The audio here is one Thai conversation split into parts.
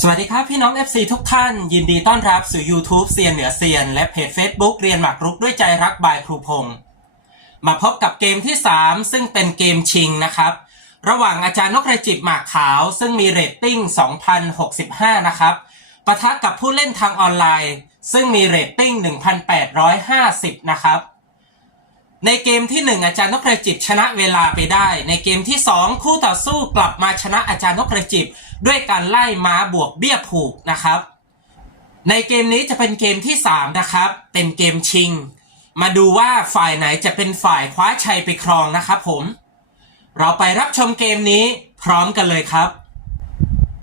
สวัสดีครับพี่น้อง FC ทุกท่าน ยินดีต้อนรับสู่ YouTube เซียนเหนือเซียน และเพจ Facebook เรียนหมากรุกด้วยใจรักบายครูพงศ์มาพบกับเกมที่ 3 ซึ่งเป็นเกมชิงนะครับ ระหว่างอาจารย์นกกระจิบหมากขาว ซึ่งมีเรตติ้ง 2,065 นะครับปะทะกับผู้เล่นทางออนไลน์ ซึ่งมีเรตติ้ง 1,850 นะครับ ในเกมที่ 1 อาจารย์นกกระจิบชนะเวลาไปได้ ในเกมที่ 2 คู่ต่อสู้กลับมาชนะอาจารย์นกกระจิบด้วยการไล่ม้าบวกเบี้ยผูกนะครับ ในเกมนี้จะเป็นเกมที่ 3 นะครับ เป็นเกมชิง มาดูว่าฝ่ายไหนจะเป็นฝ่ายคว้าชัยไปครองนะครับผม เราไปรับชมเกมนี้พร้อมกันเลยครับ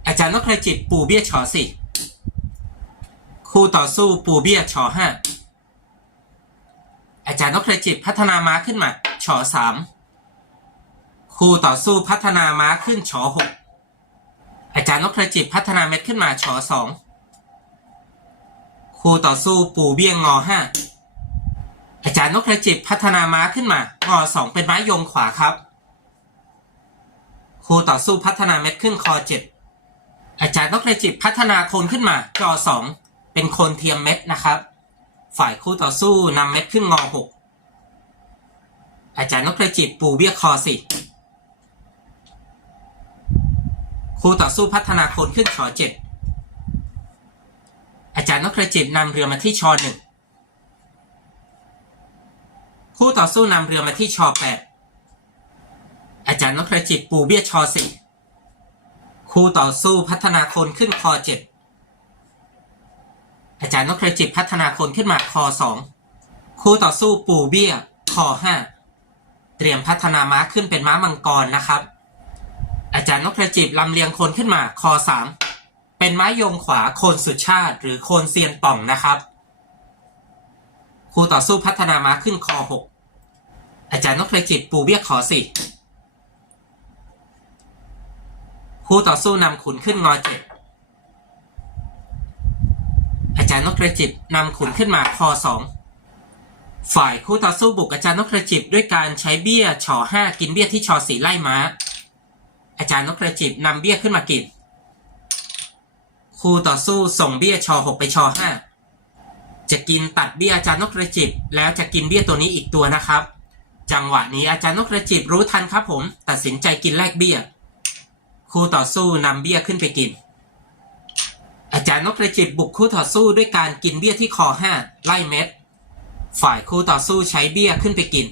อาจารย์นกกระจิบปูเบี้ยชอสิคู่ต่อสู้ปูเบี้ยชอห้า อาจารย์นกกระจิบพัฒนาม้าขึ้นมาชอสามครูต่อสู้พัฒนาม้าขึ้นชอหกอาจารย์นกกระจิบพัฒนาเม็ดขึ้นมาชอสองครูต่อสู้ปู่เบี้ยงงอห้าอาจารย์นกกระจิบพัฒนาม้าขึ้นมางอสองเป็นม้โยงขวาครับ ครูต่อสู้พัฒนาเม็ดขึ้นคอเจ็ดอาจารย์นกกระจิบพัฒนาโคนขึ้นมาจอสองเป็นโคนเทียมเม็ดนะครับ ฝ่ายคู่ต่อสู้นำเม็ดขึ้นงอหกอาจารย์นกกระจิบปูเบี้ยคอสี่คู่ต่อสู้พัฒนาคนขึ้นชอเจ็ดอาจารย์นกกระจิบนำเรือมาที่ชอหนึ่งคู่ต่อสู้นำเรือมาที่ชอแปดอาจารย์นกกระจิบปูเบี้ยชอสี่คู่ต่อสู้พัฒนาคนขึ้นคอเจ็ด อาจารย์นกกระจิบพัฒนาคนขึ้นมาคอสองคู่ต่อสู้ปูเบี้ยคอห้าเตรียมพัฒนาม้าขึ้นเป็นม้ามังกรนะครับ อาจารย์นกกระจิบลำเลียงคนขึ้นมาคอสามเป็นม้โยงขวาโคนสุดชาติ หรือโคนเซียนป่องนะครับคู่ต่อสู้พัฒนาม้าขึ้นคอหกอาจารย์นกกระจิบปูเบี้ยคอสี่คู่ต่อสู้นำขุนขึ้นงอเจ็ด อาจารย์นกกระจิบนำขุนขึ้นมาคอสองฝ่ายคู่ต่อสู้บุกอาจารย์นกกระจิบด้วยการใช้เบี้ยชอห้ากินเบี้ยที่ชอสี่ไล่ม้า อาจารย์นกกระจิบนำเบี้ยขึ้นมากิน คู่ต่อสู้ส่งเบี้ยชอหกไปชอห้าจะกินตัดเบี้ยอาจารย์นกกระจิบแล้วจะกินเบี้ยตัวนี้อีกตัวนะครับ จังหวะนี้อาจารย์นกกระจิบรู้ทันครับผม ตัดสินใจกินแลกเบี้ย คู่ต่อสู้นำเบี้ยขึ้นไปกิน อาจารย์นกกระจิบบุกคู่ต่อสู้ด้วยการกินเบี้ยที่คอห้าไล่เม็ด ฝ่ายคู่ต่อสู้ใช้เบี้ยขึ้นไปกิน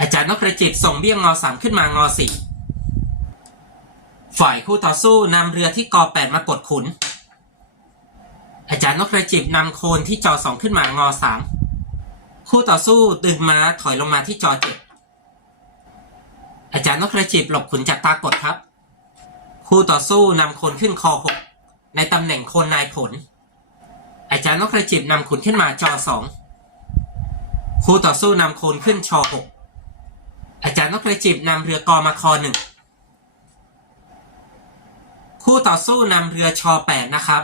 อาจารย์นกกระจิบส่งเบี้ยงอสามขึ้นมางอสี่ฝ่ายคู่ต่อสู้นำเรือที่กอแปดมากดขุน อาจารย์นกกระจิบนำโคนที่จอสองขึ้นมางอสามคู่ต่อสู้ดึงม้าถอยลงมาที่จอเจ็ดอาจารย์นกกระจิบหลบขุนจากตากดครับ คู่ต่อสู้นำคนขึ้นคอหก ในตำแหน่งโคนนายผล อาจารย์นกกระจิบนำขุนขึ้นมาจอสองคู่ต่อสู้นำโคนขึ้นชอหกอาจารย์นกกระจิบนำเรือกอมาคอหนึ่งคู่ต่อสู้นำเรือชอแปดนะครับ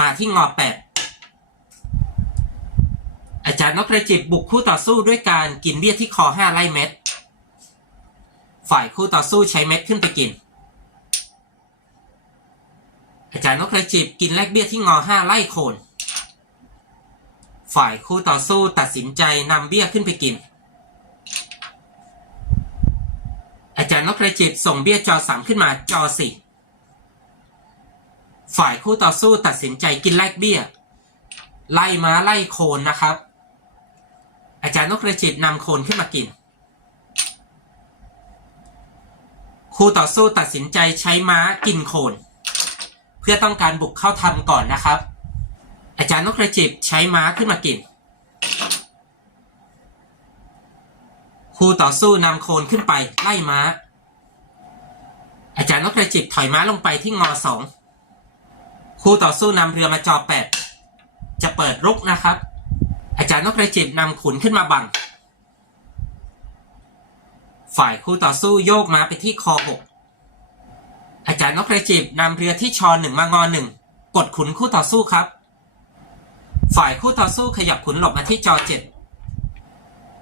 มาที่งอแปดอาจารย์นกกระจิบบุกคู่ต่อสู้ด้วยการกินเบี้ยที่คอห้าไล่เม็ด ฝ่ายคู่ต่อสู้ใช้เม็ดขึ้นไปกิน อาจารย์นกกระจิบกินแลกเบี้ยที่งอห้าไล่โคน ฝ่ายคู่ต่อสู้ตัดสินใจนำเบี้ยขึ้นไปกิน อาจารย์นกกระจิบส่งเบี้ยจอสามขึ้นมาจอสี่ฝ่ายคู่ต่อสู้ตัดสินใจกินแลกเบี้ย ไล่ม้าไล่โคนนะครับ อาจารย์นกกระจิบนำโคนขึ้นมากิน คู่ต่อสู้ตัดสินใจใช้ม้ากินโคน เพื่อต้องการบุกเข้าทำก่อนนะครับ อาจารย์นกกระจิบใช้ม้าขึ้นมากินคู่ต่อสู้นำโคนขึ้นไปไล่ม้า อาจารย์นกกระจิบถอยม้าลงไปที่งอสองคู่ต่อสู้นำเรือมาจอแปดจะเปิดรุกนะครับ อาจารย์นกกระจิบนำขุนขึ้นมาบัง ฝ่ายคู่ต่อสู้โยกม้าไปที่คอหก อาจารย์นกกระจิบนำเรือที่ชอหนึ่งมางอหนึ่งกดขุนคู่ต่อสู้ครับ ฝ่ายคู่ต่อสู้ขยับขุนหลบมาที่จอเจ็ด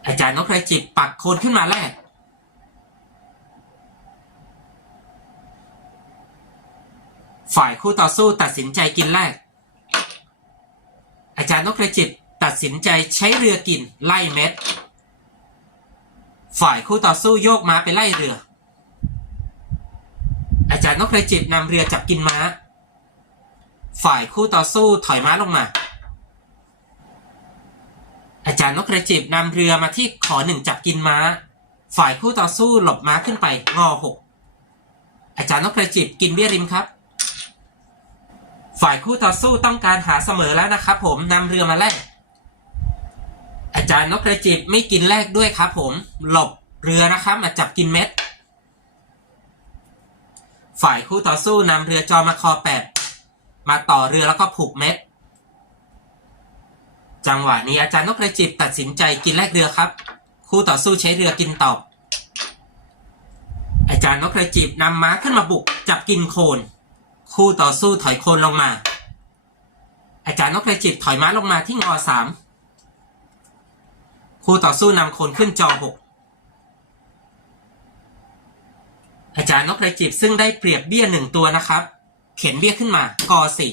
อาจารย์นกกระจิบปักโคนขึ้นมาแรก ฝ่ายคู่ต่อสู้ตัดสินใจกินแรก อาจารย์นกกระจิบตัดสินใจใช้เรือกินไล่เม็ด ฝ่ายคู่ต่อสู้โยกม้าไปไล่เรือ จารย์นกกระจิบนำเรือจับกินม้า ฝ่ายคู่ต่อสู้ถอยม้าลงมา อาจารย์นกกระจิบนำเรือมาที่ขอหนึ่งจับกินม้า ฝ่ายคู่ต่อสู้หลบม้าขึ้นไปงอหกอาจารย์นกกระจิบกินเบี้ยริมครับ ฝ่ายคู่ต่อสู้ต้องการหาเสมอแล้วนะครับผมนำเรือมาแลกอาจารย์นกกระจิบไม่กินแลกด้วยครับผม หลบเรือนะครับมาจับกินเม็ด ฝ่ายคู่ต่อสู้นำเรือจอมาคอแปดมาต่อเรือแล้วก็ผูกเม็ด จังหวะนี้อาจารย์นกกระจิบตัดสินใจกินแลกเรือครับ คู่ต่อสู้ใช้เรือกินตอบ อาจารย์นกกระจิบนำม้าขึ้นมาบุกจับกินโคน คู่ต่อสู้ถอยโคนลงมา อาจารย์นกกระจิบถอยม้าลงมาที่งอสามคู่ต่อสู้นำโคนขึ้นจอหก อาจารย์นกกระจิบซึ่งได้เปรียบเบี้ยหนึ่งตัวนะครับ เข็นเบี้ยขึ้นมากอสี่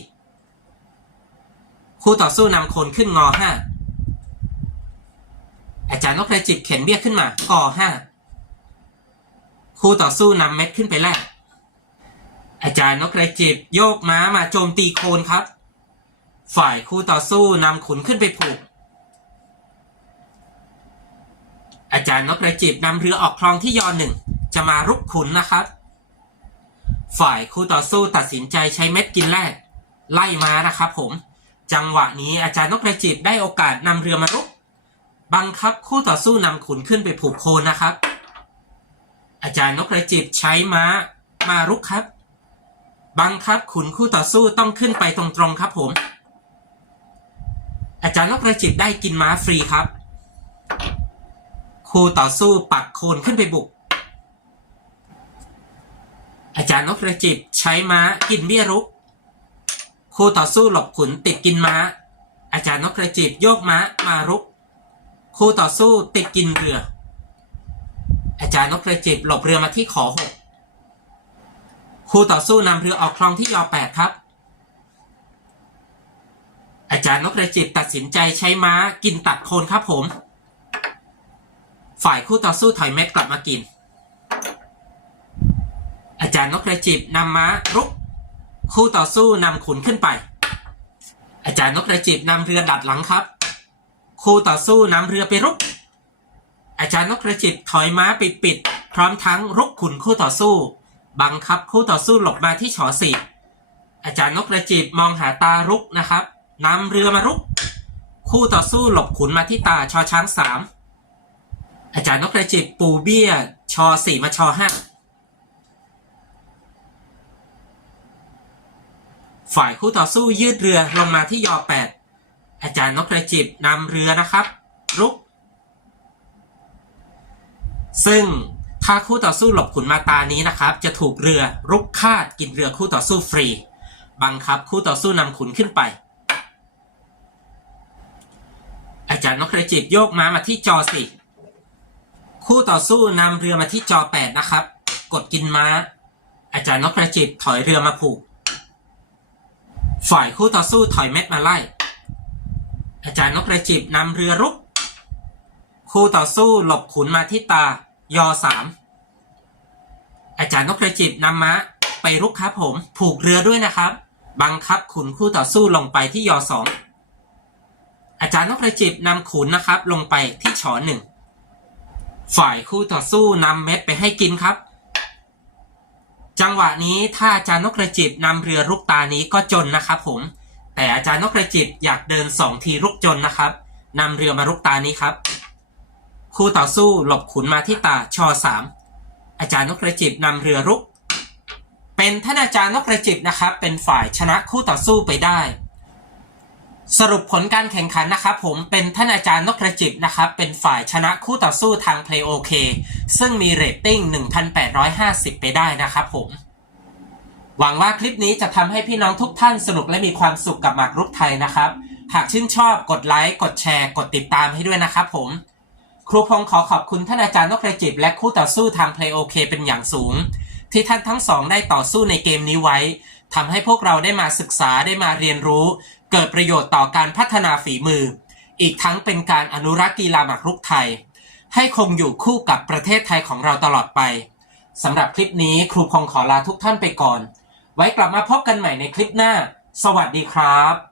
คู่ต่อสู้นำโคนขึ้นงอห้าอาจารย์นกกระจิบเข็นเบี้ยขึ้นมากอห้าคู่ต่อสู้นำเม็ดขึ้นไปแลกอาจารย์นกกระจิบโยกม้ามาโจมตีโคนครับ ฝ่ายคู่ต่อสู้นำขุนขึ้นไปผูก อาจารย์นกกระจิบนำเรือออกคลองที่ยอหนึ่ง จะมารุกขุนนะครับ ฝ่ายคู่ต่อสู้ตัดสินใจใช้เม็ดกินแรก ไล่มานะครับผม จังหวะนี้อาจารย์นกกระจิบได้โอกาสนำเรือมารุก บังคับคู่ต่อสู้นำขุนขึ้นไปผูกโคนนะครับ อาจารย์นกกระจิบใช้ม้ามารุกครับ บังคับขุนคู่ต่อสู้ต้องขึ้นไปตรงๆครับผม อาจารย์นกกระจิบได้กินม้าฟรีครับ คู่ต่อสู้ปักโคนขึ้นไปบุก อาจารย์นกกระจิบใช้ม้ากินเบี้ยรุกคู่ต่อสู้หลบขุนติดกินม้า อาจารย์นกกระจิบโยกม้ามารุกคู่ต่อสู้ติดกินเรือ อาจารย์นกกระจิบหลบเรือมาที่ขอหกคู่ต่อสู้นำเรือออกคลองที่ยอแปดครับ อาจารย์นกกระจิบตัดสินใจใช้ม้ากินตัดโคนครับผม ฝ่ายคู่ต่อสู้ถอยเม็ดกลับมากิน อาจารย์นกกระจิบนำม้ารุก คู่ต่อสู้นำขุนขึ้นไป อาจารย์นกกระจิบนำเรือดัดหลังครับ คู่ต่อสู้นำเรือไปรุก อาจารย์นกกระจิบถอยม้าปิดปิด พร้อมทั้งรุกขุนคู่ต่อสู้ บังคับคู่ต่อสู้หลบมาที่ฉอสี่อาจารย์นกกระจิบมองหาตารุกนะครับนำเรือมารุก คู่ต่อสู้หลบขุนมาที่ตาชอช้างสามอาจารย์นกกระจิบปูเบี้ยชอสี่มาชอห้า ฝ่ายคู่ต่อสู้ยืดเรือลงมาที่ยอแปดอาจารย์นกกระจิบนำเรือนะครับ รุก ซึ่งถ้าคู่ต่อสู้หลบขุนมาตานี้นะครับ จะถูกเรือรุกคาดกินเรือคู่ต่อสู้ฟรี บังคับคู่ต่อสู้นำขุนขึ้นไป อาจารย์นกกระจิบโยกม้ามาที่จอสี่คู่ต่อสู้นำเรือมาที่จอแปดนะครับ กดกินม้า อาจารย์นกกระจิบถอยเรือมาผูก ฝ่ายคู่ต่อสู้ถอยเม็ดมาไล่ อาจารย์นกกระจิบนำเรือรุก คู่ต่อสู้หลบขุนมาที่ตายอสามอาจารย์นกกระจิบนำม้าไปรุกครับผม ผูกเรือด้วยนะครับ บังคับขุนคู่ต่อสู้ลงไปที่ยอสองอาจารย์นกกระจิบนำขุนนะครับ ลงไปที่ฉอหนึ่งฝ่ายคู่ต่อสู้นำเม็ดไปให้กินครับ จังหวะนี้ถ้าอาจารย์นกกระจิบนำเรือรุกตานี้ก็จนนะครับผม แต่อาจารย์นกกระจิบอยากเดินสองทีรุกจนนะครับนำเรือมารุกตานี้ครับ คู่ต่อสู้หลบขุนมาที่ตาชอสามอาจารย์นกกระจิบนำเรือรุก เป็นท่านอาจารย์นกกระจิบนะครับ เป็นฝ่ายชนะคู่ต่อสู้ไปได้ สรุปผลการแข่งขันนะครับผมเป็นท่านอาจารย์นกกระจิบนะครับเป็นฝ่ายชนะคู่ต่อสู้ทาง Play OK ซึ่งมีเรตติ้ง 1,850 ไปได้นะครับผมหวังว่าคลิปนี้จะทำให้พี่น้องทุกท่านสนุกและมีความสุขกับหมากรุกไทยนะครับ หากชื่นชอบกดไลค์กดแชร์ กดติดตามให้ด้วยนะครับผม ครูพงศ์ขอขอบคุณท่านอาจารย์นกกระจิบและคู่ต่อสู้ทาง Play OK เป็นอย่างสูง ที่ท่านทั้งสองได้ต่อสู้ในเกมนี้ไว้ทำให้พวกเราได้มาศึกษาได้มาเรียนรู้ เกิดประโยชน์ต่อการพัฒนาฝีมือ อีกทั้งเป็นการอนุรักษ์กีฬาหมากรุกไทย ให้คงอยู่คู่กับประเทศไทยของเราตลอดไปสำหรับคลิปนี้ครูคงขอลาทุกท่านไปก่อน ไว้กลับมาพบกันใหม่ในคลิปหน้า สวัสดีครับ